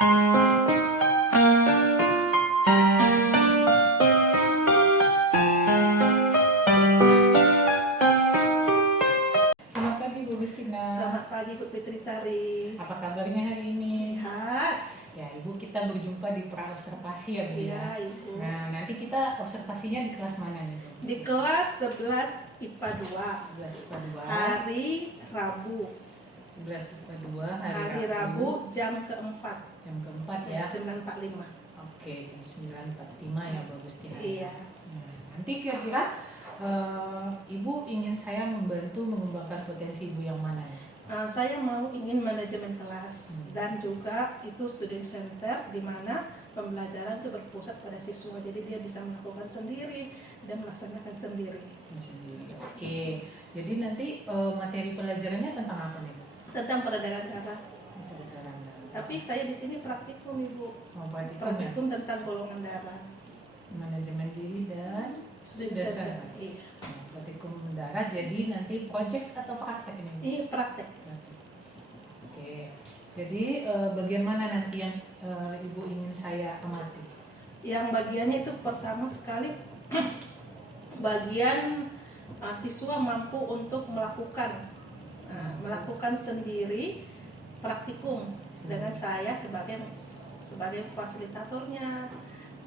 Selamat pagi Bu Gustina. Selamat pagi Bu Fitrisari. Apa kabarnya hari ini? Sehat. Ya Ibu, kita berjumpa di pra-observasi ya Bu ya. Iya Ibu. Nah nanti kita observasinya di kelas mana nih Bu? Di kelas 11 IPA 11 IPA 2. 2 hari Rabu. 11 IPA 2 Hari Rabu jam keempat. Jam keempat ya. 9.45. Oke, jam 9.45 ya Bu Gustina. Iya. Nah, nanti kira-kira Ibu ingin saya membantu mengembangkan potensi Ibu yang mana nih? Saya ingin manajemen kelas dan juga itu student center di mana pembelajaran itu berpusat pada siswa, jadi dia bisa melakukan sendiri dan melaksanakan sendiri. Oke, jadi nanti materi pelajarannya tentang apa nih Bu? Tentang peredaran darah. Peredaran darah. Tapi saya di sini praktikum Ibu. Praktikum ya? Tentang golongan darah. Manajemen diri dan Student dasar. center. Iya. Praktikum darah, jadi nanti project atau praktek ini? Ini praktek. Oke, jadi bagian mana nanti yang Ibu ingin saya amati? Yang bagiannya itu pertama sekali bagian siswa mampu untuk melakukan sendiri praktikum dengan saya sebagai fasilitatornya.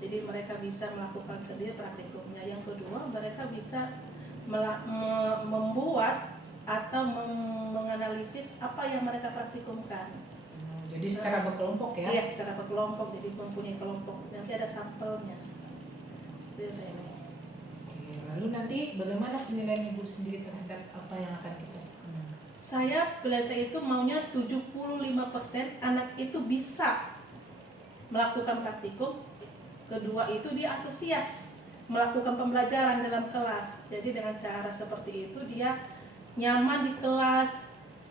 Jadi mereka bisa melakukan sendiri praktikumnya. Yang kedua, mereka bisa membuat atau menganalisis apa yang mereka praktikumkan. Jadi secara berkelompok ya? Iya, secara berkelompok. Jadi mempunyai kelompok. Nanti ada sampelnya. Itu ini. Oke, lalu nanti bagaimana penilaian Ibu sendiri terhadap apa yang akan kita lakukan? Saya belajar itu maunya 75% anak itu bisa melakukan praktikum. Kedua itu dia antusias melakukan pembelajaran dalam kelas. Jadi dengan cara seperti itu dia nyaman di kelas,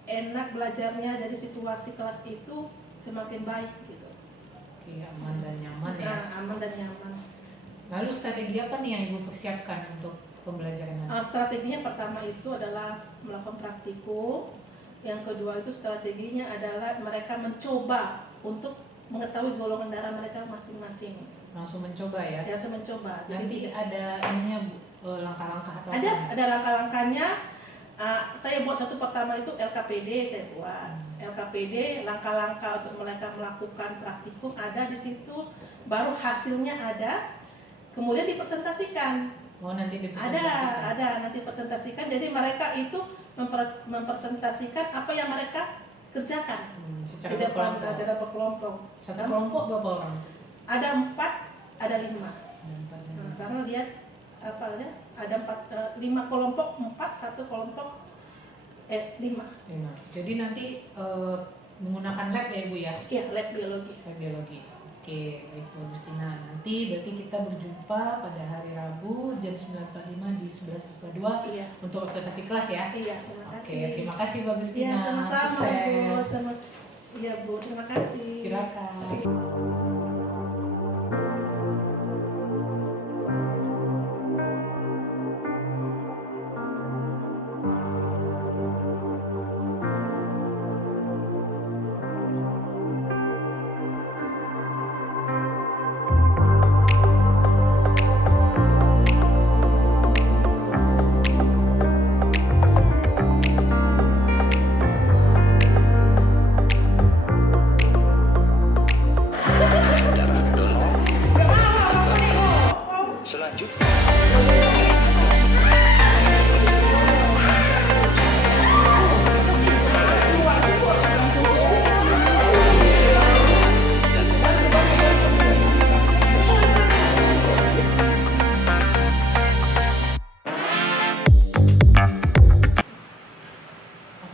enak belajarnya, jadi situasi kelas itu semakin baik gitu. Oke, aman dan nyaman ya. Aman dan nyaman. Lalu strategi apa nih yang Ibu persiapkan untuk pembelajaran nanti? Strateginya pertama itu adalah melakukan praktikum. Yang kedua itu strateginya adalah mereka mencoba untuk mengetahui golongan darah mereka masing-masing. Langsung mencoba ya? Ya, langsung mencoba. Nanti ada ininya Bu, langkah-langkah atau ada langkah-langkahnya. Saya buat satu pertama itu LKPD saya buat. LKPD langkah-langkah untuk mereka melakukan praktikum ada di situ, baru hasilnya ada, kemudian dipresentasikan. Oh, nanti dipresentasikan. Ada nanti presentasikan. Jadi mereka itu mempresentasikan apa yang mereka kerjakan. Secara berkelompok. Satu kelompok berapa orang? Ada 4, ada 5. Karena dia ada 5 kelompok, 4, 1 kelompok 5. Jadi nanti menggunakan lab ya Ibu ya? Iya, lab biologi. Lab biologi. Oke, baik Bu Agustina. Nanti berarti kita berjumpa pada hari Rabu jam 9.45 di 11 IPA 2 Iya. untuk observasi kelas ya? Iya, terima kasih. Oke, terima kasih Bu Agustina. Iya, sama-sama Bu. Sukses. Iya Bu, terima kasih. Silakan.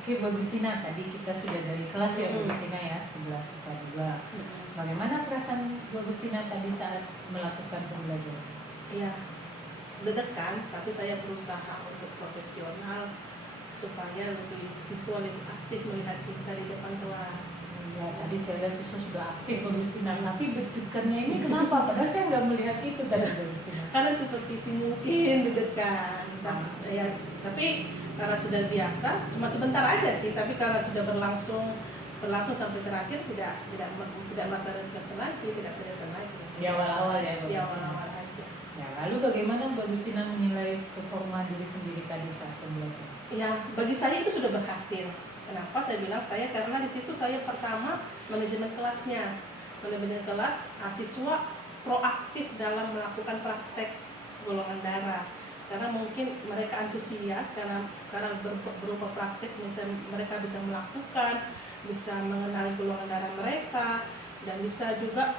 Oke Bu Agustina, tadi kita sudah dari kelas ya Bu Agustina ya, 11 IPA 2. Bagaimana perasaan Bu Agustina tadi saat melakukan pembelajaran? Iya, deg-degan, tapi saya berusaha untuk profesional supaya siswa lebih aktif melihat kita di depan kelas. Ya, tadi saya lihat siswa sudah aktif Bu Agustina, tapi deg-degannya ini kenapa? Padahal saya nggak melihat itu tadi Bu Agustina. Karena seperti mungkin deg-degan, tapi karena sudah biasa, cuma sebentar aja sih, tapi karena sudah berlangsung berlangsung sampai terakhir tidak merasa tersenai, tidak tersenai lagi. Di awal-awal ya, Di awal-awal aja. Ya, lalu bagaimana Mbak Gustina menilai performa diri sendiri tadi saat pembelajaran? Ya, bagi saya itu sudah berhasil. Kenapa saya bilang saya? Karena di situ saya pertama manajemen kelasnya, manajemen kelas, siswa proaktif dalam melakukan praktek golongan darah. Karena mungkin mereka antusias karena berupa praktek, misalnya mereka bisa melakukan, bisa mengenali golongan darah mereka, dan bisa juga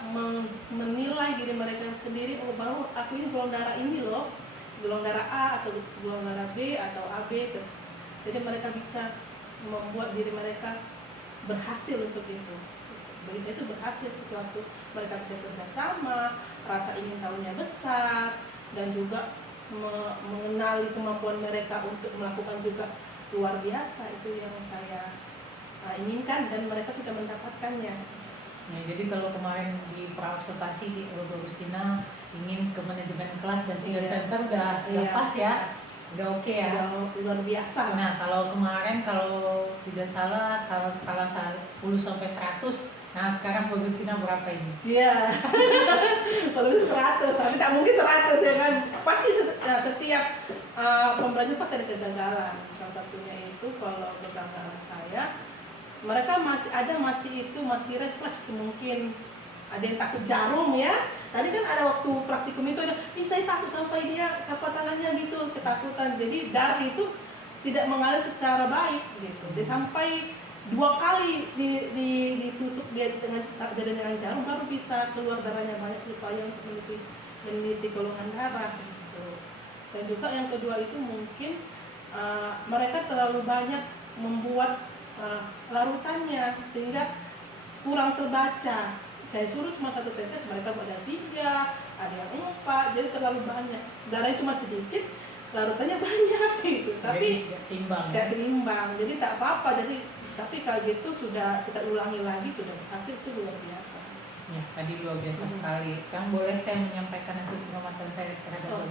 menilai diri mereka sendiri. Oh, baru aku ini golongan darah ini loh, golongan darah A atau golongan darah B atau AB. Jadi mereka bisa membuat diri mereka berhasil untuk itu. Bagi saya itu berhasil sesuatu. Mereka bisa kerjasama, rasa ingin tahunya besar, dan juga mengenali kemampuan mereka untuk melakukan juga luar biasa. Itu yang saya inginkan dan mereka tidak mendapatkannya. Ya, jadi kalau kemarin di praobservasi di Mbak Gustina ingin ke manajemen kelas dan skill center udah pas ya, udah oke ya, luar biasa. Nah, kalau kemarin kalau tidak salah kalau skala 10 sampai 100, nah sekarang Mbak Gustina berapa ini? Iya. Kalau 100, tapi tak mungkin 100 ya kan. Pasti setiap pembelajaran pasti ada kegagalan. Salah satunya itu kalau kegagalan saya, mereka masih refleks, mungkin ada yang takut jarum ya. Tadi kan ada waktu praktikum itu ada, saya takut sampai dia apa tangannya gitu, ketakutan. Jadi darah itu tidak mengalir secara baik gitu. Jadi sampai 2 kali ditusuk dia dengan jarum baru bisa keluar darahnya banyak, upaya untuk meneliti golongan darah gitu. Dan juga yang kedua itu mungkin mereka terlalu banyak membuat larutannya sehingga kurang terbaca. Saya suruh cuma 1 tetes, mereka ada 3, ada yang 4, jadi terlalu banyak. Darahnya cuma sedikit, larutannya banyak gitu. Tapi gak seimbang. Jadi tak apa-apa. Tapi kalau gitu sudah kita ulangi lagi, sudah berhasil, itu luar biasa. Ya, tadi luar biasa sekali. Sekarang boleh saya menyampaikan hasil pengamatan saya terhadap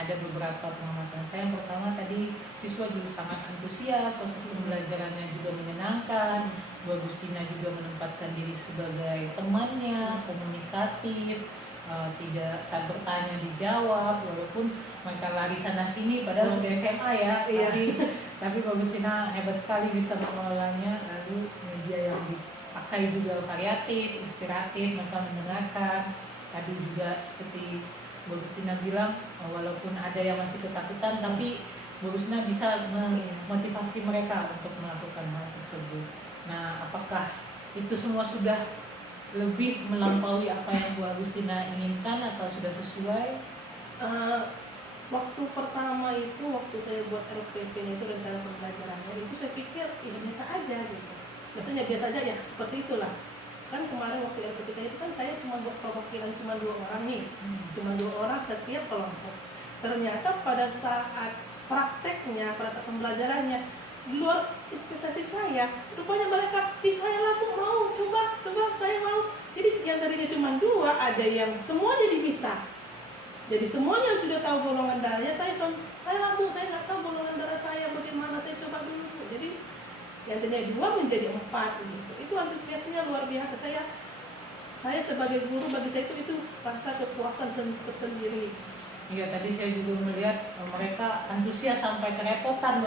ada beberapa pengamatan saya. Yang pertama tadi siswa juga sangat antusias, proses pembelajarannya juga menyenangkan. Mbak Gustina juga menempatkan diri sebagai temannya, komunikatif, tidak saat bertanya dijawab, walaupun mereka lari sana sini padahal sudah SMA ya. Tapi Mbak Gustina hebat sekali bisa mengelolanya. Lalu media yang dipakai juga variatif, inspiratif, mereka mendengarkan. Tadi juga seperti Mbak Gustina bilang, walaupun ada yang masih ketakutan, tapi Mbak Gustina bisa memotivasi mereka untuk melakukan hal tersebut. Nah, apakah itu semua sudah lebih melampaui apa yang Bu Agustina inginkan atau sudah sesuai? Waktu pertama itu, waktu saya buat RPP itu rencana pembelajarannya, itu saya pikir ya biasa aja gitu. Maksudnya biasa aja ya, seperti itulah. Kan kemarin waktu RPP saya itu kan saya cuma buat perwakilan cuma 2 orang nih, cuma 2 orang setiap kelompok. Ternyata pada saat prakteknya, pada pembelajarannya di luar ekspektasi saya, rupanya mereka, saya mau coba saya mau. Jadi yang tadinya cuma 2, ada yang semua jadi bisa. Jadi semuanya sudah tahu golongan darahnya. Saya nggak tahu golongan darah saya bagaimana, saya coba dulu. Jadi yang tadinya 2 menjadi 4 gitu. Itu antusiasnya luar biasa. Saya sebagai guru, bagi saya itu rasa kepuasan tersendiri. Iya, tadi saya juga melihat mereka antusias sampai kerepotan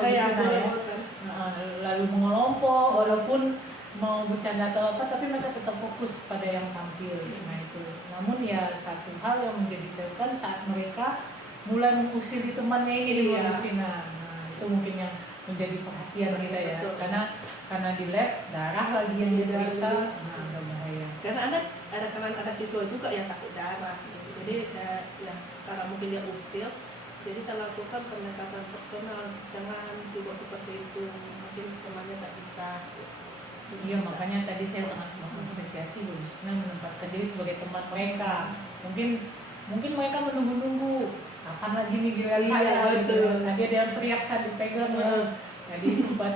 lalu mengelompok, walaupun mau bercanda atau apa, tapi mereka tetap fokus pada yang tampil. Nah itu. Namun ya satu hal yang menjadi catatan saat mereka mulai mengusir temannya ini di Gustina. Nah itu mungkin yang menjadi perhatian kita ya, karena di lab darah lagi yang diperiksa, nah agak bahaya. Karena ada siswa juga yang takut darah. Jadi karena mungkin dia usil, jadi saya lakukan pendekatan personal, jangan juga seperti itu, mungkin temannya tak bisa. Iya, makanya tadi saya sangat mengapresiasi Bu Gustina menempatkan diri sebagai teman mereka. Mungkin mereka menunggu-nunggu kapan lagi nih giliran saya. Tadi ada yang teriak saat dipegang, jadi sempat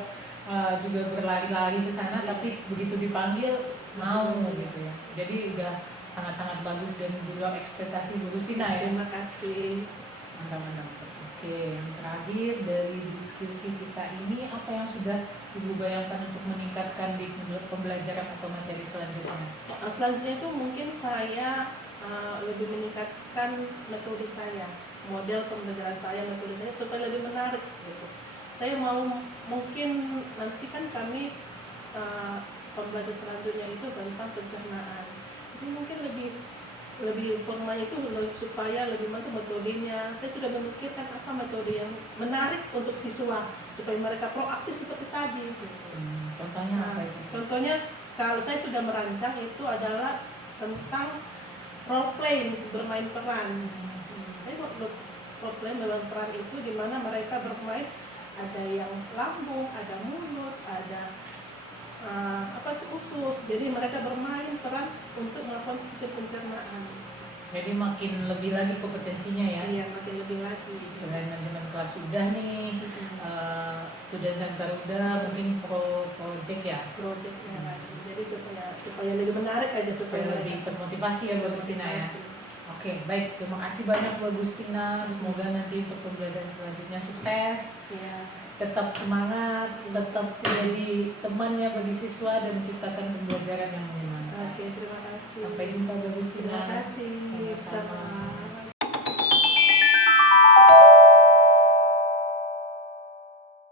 juga berlari-lari ke sana, tapi begitu dipanggil mau gitu ya. Jadi udah sangat-sangat bagus dan juga ekspektasi Bu Gustina ya. Terima kasih. Mantap. Oke, yang terakhir dari diskusi kita ini, apa yang sudah Ibu bayangkan untuk meningkatkan di pembelajaran atau materi selanjutnya? Selanjutnya itu mungkin saya lebih meningkatkan metode saya, model pembelajaran saya, metode saya supaya lebih menarik gitu. Saya mau, mungkin nanti kan kami pembelajaran selanjutnya itu tentang pencernaan. Jadi mungkin lebih formal itu supaya lebih mantap metodenya. Saya sudah memikirkan apa metode yang menarik untuk siswa supaya mereka proaktif seperti tadi. Contohnya apa itu? Contohnya kalau saya sudah merancang itu adalah tentang role play, bermain peran. Saya role play dalam peran itu di mana mereka bermain, ada yang lambung, ada mulut, ada usus. Jadi mereka bermain peran untuk melakukan sistem pencernaan. Jadi makin lebih lagi kompetensinya ya? Iya, makin lebih lagi. Selain manajemen kelas udah nih, student center udah, mungkin project ya? Projectnya lagi. Jadi supaya lebih menarik aja, Supaya lebih termotivasi ya Bu Agustina ya? Oke, baik. Terima kasih banyak Bu Agustina. Semoga nanti untuk pembelajaran selanjutnya sukses. Ya. Tetap semangat, tetap jadi temannya bagi siswa dan ciptakan pembelajaran yang menyenangkan. Oke, terima kasih. Sampai jumpa Bu Agustina. Terima kasih.